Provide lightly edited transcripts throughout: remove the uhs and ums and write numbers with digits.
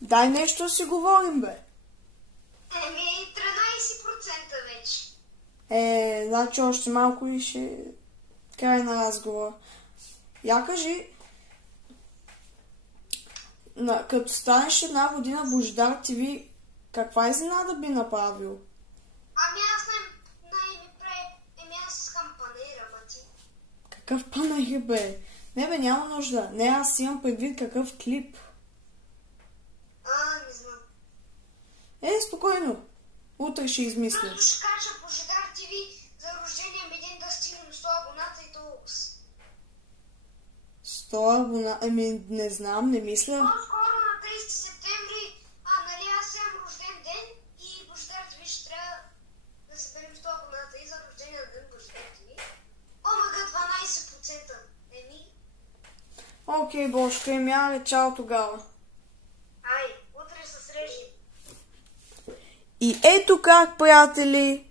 Дай нещо да си говорим, бе. 13% вече. Значи още малко и ще край на разговор. Я кажи, като станеш една година Божидар ТВ, каква изненада би направил? Аз искам панера, мати. Какъв панер, бе? Не, бе, няма нужда. Не, аз имам предвид какъв клип. Не знам. Спокойно. Утре ще измислим. Просто ще кажа Божидар ТВ за рождения ми ден да стигнем 100 абоната и толкова. 100 абоната? Не знам, не мисля. По-скоро на 30 септември, нали аз имам рожден ден и Божидар ТВ ще трябва да съберем 100 абоната и за рождения ден Божидар ТВ. Омага 12%. Окей, Бошко, чао тогава. Утре се срежим. И ето как, приятели,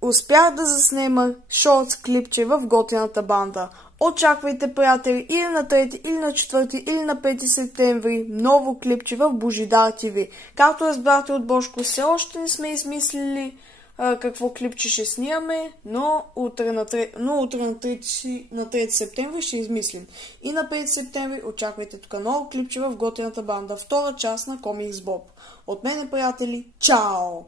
успях да заснема шортс клипче в готината банда. Очаквайте, приятели, или на 3, или на 4, или на 5 септември ново клипче в Божидар ТВ. Както разбрахте от Бошко, все още не сме измислили какво клипче ще снимаме, но утре на 3 септември ще измислим. И на 5 септември очаквайте тук ново клипче в готината банда, втора част на Комикс Боб. От мене, приятели, чао!